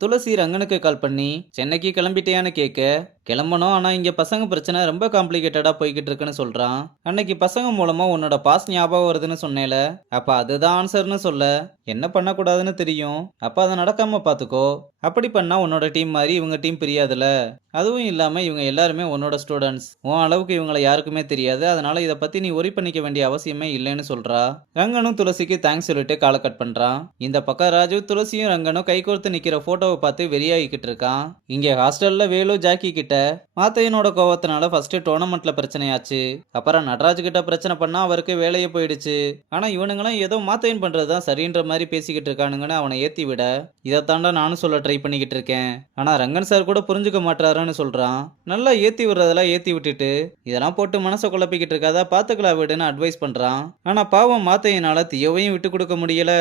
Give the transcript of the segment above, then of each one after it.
துளசி ரங்கனுக்கு கால் பண்ணி சென்னைக்கு கிளம்பிட்டியான்னு கேட்க, கிளம்பணும், ஆனா இங்க பசங்க பிரச்சனை ரொம்ப காம்ப்ளிகேட்டடா போய்கிட்டு இருக்குன்னு சொல்றான். அன்னைக்கு பசங்க மூலமா உன்னோட பாஸ் ஞாபகம் வருதுன்னு சொன்னேல, அப்ப அதுதான் ஆன்சர்னு சொல்ல, என்ன பண்ணக்கூடாதுன்னு தெரியும், அப்ப அதை நடக்காம பாத்துக்கோ. அப்படி பண்ணா உன்னோட டீம் மாதிரி இவங்க டீம் பிரியாதுல. அதுவும் இல்லாம இவங்க எல்லாருமே உன்னோட ஸ்டூடெண்ட்ஸ், உன் அளவுக்கு இவங்களை யாருக்குமே தெரியாது, அதனால இதை பத்தி நீ ஒரி பண்ணிக்க வேண்டிய அவசியமே இல்லைன்னு சொல்றா. ரங்கனும் துளசிக்கு தேங்க்ஸ் சொல்லிட்டு காலை கட் பண்றான். இந்த பக்கம் ராஜு துளசியும் ரங்கனும் கைகோர்த்து நிக்கிற போட்டோவை பார்த்து வெறியாகிக்கிட்டு இருக்கான். இங்க ஹாஸ்டல்ல வேலு ஜாக்கி கிட்ட மாத்தையனோட கோவத்தினால ஃபர்ஸ்ட் டோர்னமெண்ட்ல பிரச்சனையாச்சு. அப்புறம் நடராஜ் கிட்ட பிரச்சனை பண்ணா அவருக்கு வேலையே போயிடுச்சு. ஆனா இவனுங்களும் ஏதோ மாத்தையன் பண்றதுதான் சரின்ற மாதிரி பேசிக்கிட்டு இருக்கானுங்கன்னு அவனை ஏத்தி விட, இதைத்தாண்டா நானும் சொல்ல ட்ரை பண்ணிக்கிட்டு இருக்கேன், ஆனா ரங்கன் சார் கூட புரிஞ்சுக்க மாட்டாருன்னு சொல்றான். நல்லா ஏத்தி விடுறதெல்லாம் ஏத்தி விட்டுட்டு இதெல்லாம் போட்டு மனசை குழப்பிக்கிட்டு இருக்காதா, பாத்துக்கலாம் விடுன்னு அட்வைஸ் பண்றான். ஆனா பாவம் மாத்தையனால தியோவையும் விட்டு கொடுக்க முடியல,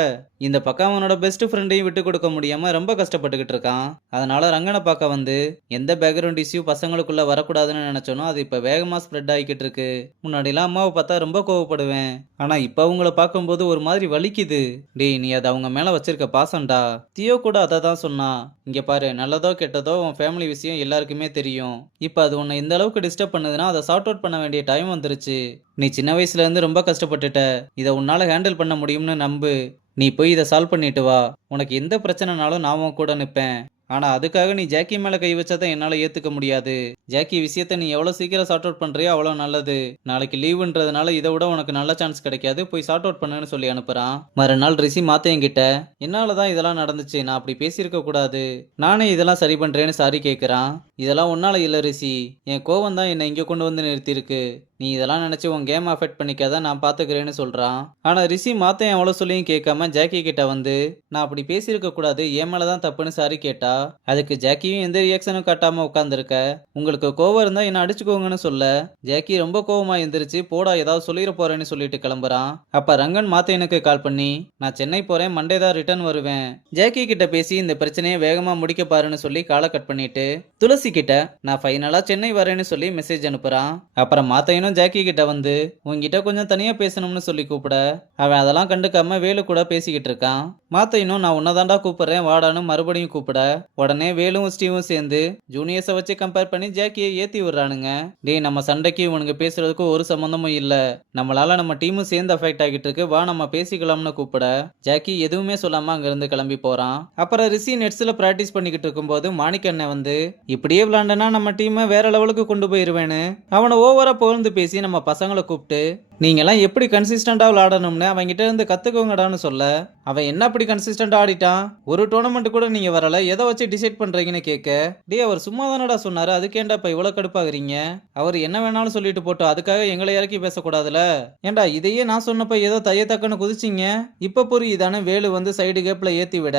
இந்த பக்கம் அவனோட பெஸ்ட் ஃப்ரெண்டையும் விட்டு கொடுக்க முடியாம ரொம்ப கஷ்டப்பட்டுக்கிட்டு இருக்கான். அதனால ரங்கனை பார்க்க வந்து எந்த பேக்ரவுண்ட் இஷ்யூ பசங்களுக்குள்ள வரக்கூடாதுன்னு நினைச்சோனோ அது இப்ப வேகமா ஸ்ப்ரெட் ஆகிக்கிட்டு இருக்கு. முன்னாடிலாம் அம்மாவை பார்த்தா ரொம்ப கோவப்படுவேன், ஆனா இப்ப அவங்கள பார்க்கும்போது ஒரு மாதிரி வலிக்குது. டேய், நீ அதை அவங்க மேல வச்சிருக்க பாசம்டா. தியோ கூட அதை தான் சொன்னான். இங்க பாரு, நல்லதோ கெட்டதோ உன் ஃபேமிலி விஷயம் எல்லாருக்குமே தெரியும். இப்ப அது உன்னை இந்த அளவுக்கு டிஸ்டர்ப் பண்ணுதுன்னா அதை சார்ட் அவுட் பண்ண வேண்டிய டைம் வந்துருச்சு. நீ சின்ன வயசுல இருந்து ரொம்ப கஷ்டப்பட்டுட்ட, இதை உன்னால ஹேண்டில் பண்ண முடியும்னு நம்பு. நீ போய் இதை சால்வ் பண்ணிட்டு வா. உனக்கு எந்த பிரச்சனைனாலும் நான் உன் கூட நிற்பேன். ஆனா அதுக்காக நீ ஜாக்கி மேல கை வச்சாதான் என்னால ஏத்துக்க முடியாது. ஜாக்கி விஷயத்த நீ எவ்வளவு சீக்கிரம் சார்ட் அவுட் பண்றியோ அவ்வளவு நல்லது. நாளைக்கு லீவுன்றதுனால இதை விட உனக்கு நல்ல சான்ஸ் கிடைக்காது, போய் சார்ட் அவுட் பண்ணுன்னு சொல்லி அனுப்புறான். மறுநாள் ரிஷி மாத்தையங்கிட்ட, என்னாலதான் இதெல்லாம் நடந்துச்சு, நான் அப்படி பேசியிருக்க கூடாது, நானே இதெல்லாம் சரி பண்றேன்னு சாரி கேட்கிறான். இதெல்லாம் உன்னால இல்ல ரிஷி, என் கோவம் தான் என்னை இங்க கொண்டு வந்து நிறுத்திருக்கு. நீ இதெல்லாம் நினைச்சு உன் கேம் அஃபெக்ட் பண்ணிக்காத, நான் பாத்துக்கிறேன்னு சொல்றான். ஆனா ரிஷி மாத்தையன் எவ்வளவு சொல்லியும் கேட்காம ஜாக்கி கிட்ட வந்து, நான் அப்படி பேசியிருக்க கூடாது, என் மேலதான் தப்புன்னு சாரி கேட்டா. அதுக்கு ஜாக்கியும் எந்த ரியாக்ஷனும் காட்டாம உட்காந்துருக்க. உங்களுக்கு கோவம் இருந்தா என்ன அடிச்சுக்கோங்கன்னு சொல்ல, ஜாக்கி ரொம்ப கோவமா எந்திரிச்சு போடா ஏதாவது சொல்லிட போறேன்னு சொல்லிட்டு கிளம்புறான். அப்ப ரங்கன் மாத்தையனுக்கு கால் பண்ணி, நான் சென்னை போறேன், மண்டே தான் ரிட்டர்ன் வருவேன், ஜாக்கி கிட்ட பேசி இந்த பிரச்சனையை வேகமா முடிக்க பாருன்னு சொல்லி காலை கட் பண்ணிட்டு துளசி கிட்ட நான் ஃபைனலா சென்னை வரேன்னு சொல்லி மெசேஜ் அனுப்புறான். அப்புறம் மாத்தையனும் ஜாக்கி கிட்ட வந்து உன்கிட்ட கொஞ்சம் தனியா பேசணும்னு சொல்லி கூப்பிட, அவன் அதெல்லாம் கண்டுக்காம வேலு கூட பேசிக்கிட்டு இருக்கான். மாத்தையனும் நான் உன்னதாண்டா கூப்பிடுறேன் வாடான்னு மறுபடியும் கூப்பிட, உடனே வேலும் ஸ்டீவும் சேர்ந்து ஜூனியர்ஸை வச்சு கம்பேர் பண்ணி ஜாக்கியை ஏத்தி விடுறானுங்க. டேய், நம்ம சண்டைக்கு இவனுக்கு பேசுறதுக்கு ஒரு சம்பந்தமும் இல்ல, நம்மளால நம்ம டீமும் சேர்ந்து அஃபெக்ட் ஆகிட்டு இருக்கு, வா நம்ம பேசிக்கலாம்னு கூப்பிட, ஜாக்கி எதுவுமே சொல்லாம அங்கிருந்து கிளம்பி போறான். அப்புறம் ரிஷி நெட்ஸ்ல பிராக்டிஸ் பண்ணிக்கிட்டு இருக்கும்போது மாணிக்கண்ணன் வந்து, இப்படியே விளாண்டனா நம்ம டீமை வேற லெவலுக்கு கொண்டு போயிருவேன்னு அவனை ஓவரா புகழ்ந்து பேசி நம்ம பசங்களை கூப்பிட்டு, நீங்கெல்லாம் எப்படி கன்சிஸ்டண்டா விளையாடணும்னு அவங்கிட்ட இருந்து கத்துக்கோங்கடான்னு சொல்ல, அவன் என்ன அப்படி கன்சிஸ்டண்டா ஆடிட்டான், ஒரு டோர்னமெண்ட் கூட நீங்க வரல, எதை வச்சு டிசைட் பண்றீங்கன்னு கேட்க, டே அவர் சும்மா தானடா சொன்னாரு, அதுக்கேண்டா இப்ப இவ்வளவு கடுப்பாகிறீங்க, அவர் என்ன வேணாலும் சொல்லிட்டு போட்டோம், அதுக்காக எங்களை இறக்கி பேசக்கூடாதுல, ஏண்டா இதையே நான் சொன்னப்ப ஏதோ தையத்தக்கன்னு குதிச்சிங்க, இப்ப புரியுதானே வேலு வந்து சைடு கேப்ல ஏத்தி விட,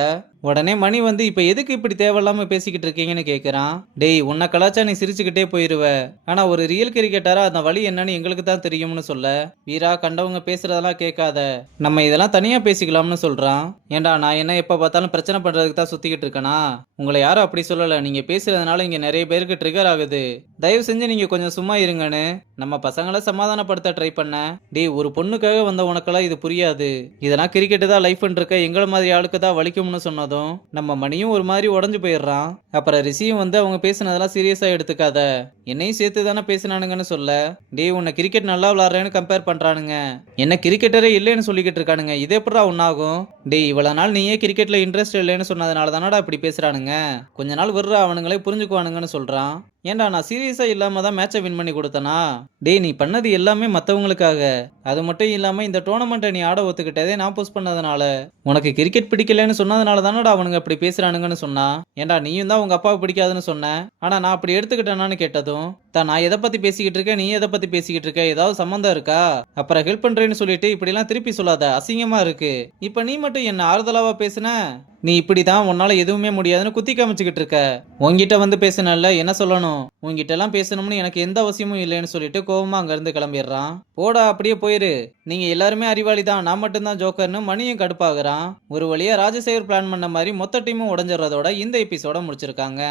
உடனே மணி வந்து இப்ப எதுக்கு இப்படி தேவையில்லாம பேசிக்கிட்டு இருக்கீங்கன்னு கேக்குறான். டேய், உன்னை கலாச்சா நீ சிரிச்சுக்கிட்டே போயிருவ, ஆனா ஒரு ரியல் கிரிக்கெட்டரா அந்த வழி என்னன்னு எங்களுக்கு தான் தெரியும்னு சொல்ல, வீரா கண்டவங்க பேசுறதெல்லாம் கேட்காத, நம்ம இதெல்லாம் தனியா பேசிக்கலாம்னு சொல்றான். ஏண்டா நான் என்ன எப்ப பார்த்தாலும் பிரச்சனை பண்றதுக்கு தான் சுத்திக்கிட்டு இருக்கனா, உங்களை யாரும் அப்படி சொல்லல, நீங்க பேசுறதுனால இங்க நிறைய பேருக்கு ட்ரிகர் ஆகுது, தயவு செஞ்சு நீங்க கொஞ்சம் சும்மா இருங்கன்னு நம்ம பசங்களை சமாதானப்படுத்த ட்ரை பண்ண. டேய், ஒரு பொண்ணுக்காக வந்த உனக்கெல்லாம் இது புரியாது, இதெல்லாம் கிரிக்கெட்டு தான் லைஃப்னு இருக்க, எங்களை மாதிரி ஆளுக்கு தான் வலிக்கும்னு சொன்னதும் நம்ம மணியும் ஒரு மாதிரி உடஞ்சு போயிடுறான். அப்புறம் ரிஷியும் வந்து அவங்க பேசுனதெல்லாம் சீரியஸா எடுத்துக்காத, என்னையும் சேர்த்து தானே பேசினானுங்கன்னு சொல்ல, டேய் உன்னை கிரிக்கெட் நல்லா விளாடுறேன்னு கம்பேர் பண்றானுங்க, என்ன கிரிக்கெட்டரே இல்லைன்னு சொல்லிக்கிட்டு இருக்கானுங்க, இது எப்படா ஒன்னாகும், டேய் இவ்வளவு நாள் நீயே கிரிக்கெட்ல இன்ட்ரெஸ்ட் இல்லைன்னு சொன்னதுனால தானடா இப்படி பேசுறானுங்க, கொஞ்ச நாள் விடுற அவனுங்களே புரிஞ்சுக்குவானுங்கன்னு சொல்றான். ஏண்டா நான் சீரியஸா இல்லாம தான் மேட்சை வின் பண்ணி கொடுத்தனா, டேய் நீ பண்ணது எல்லாமே மத்தவங்களுக்காக, அது மட்டும் இல்லாம இந்த டோர்னமெண்ட்டை நீ ஆட ஒத்துக்கிட்டதே நான் போஸ்ட் பண்ணதுனால, உனக்கு கிரிக்கெட் பிடிக்கலன்னு சொன்னதுனால தானடா அவனுங்க அப்படி பேசுறானுங்கன்னு சொன்னா, ஏண்டா நீயும் தான் உங்க அப்பாவை பிடிக்காதுன்னு சொன்ன, ஆனா நான் அப்படி எடுத்துக்கிட்டேனான்னு கேட்டதும், தான் நான் எதை பத்தி பேசிக்கிட்டு இருக்கேன், நீ எதை பத்தி பேசிக்கிட்டு இருக்க, ஏதாவது சம்பந்தம் இருக்கா, அப்புறம் ஹெல்ப் பண்றேன்னு சொல்லிட்டு இப்படி எல்லாம் திருப்பி சொல்லாத, அசிங்கமா இருக்கு, இப்ப நீ மட்டும் என்ன ஆறுதலாவா பேசுன, நீ இப்படிதான் உன்னால எதுவுமே முடியாதுன்னு குத்தி காமிச்சுக்கிட்டு இருக்க, உன்கிட்ட வந்து பேசினல்ல என்ன சொல்லணும், உன்கிட்ட எல்லாம் பேசணும்னு எனக்கு எந்த அவசியமும் இல்லைன்னு சொல்லிட்டு கோவமா அங்க இருந்து கிளம்பிடுறான். போடா அப்படியே போயிரு, நீங்க எல்லாருமே அறிவாளி தான், நான் மட்டும்தான் ஜோக்கர்னு மணியும் கடுப்பாகிறான். ஒரு வழியா ராஜசேகர் பிளான் பண்ண மாதிரி மொத்த டீமும் உடஞ்சிடறதோட இந்த எபிசோட முடிச்சிருக்காங்க.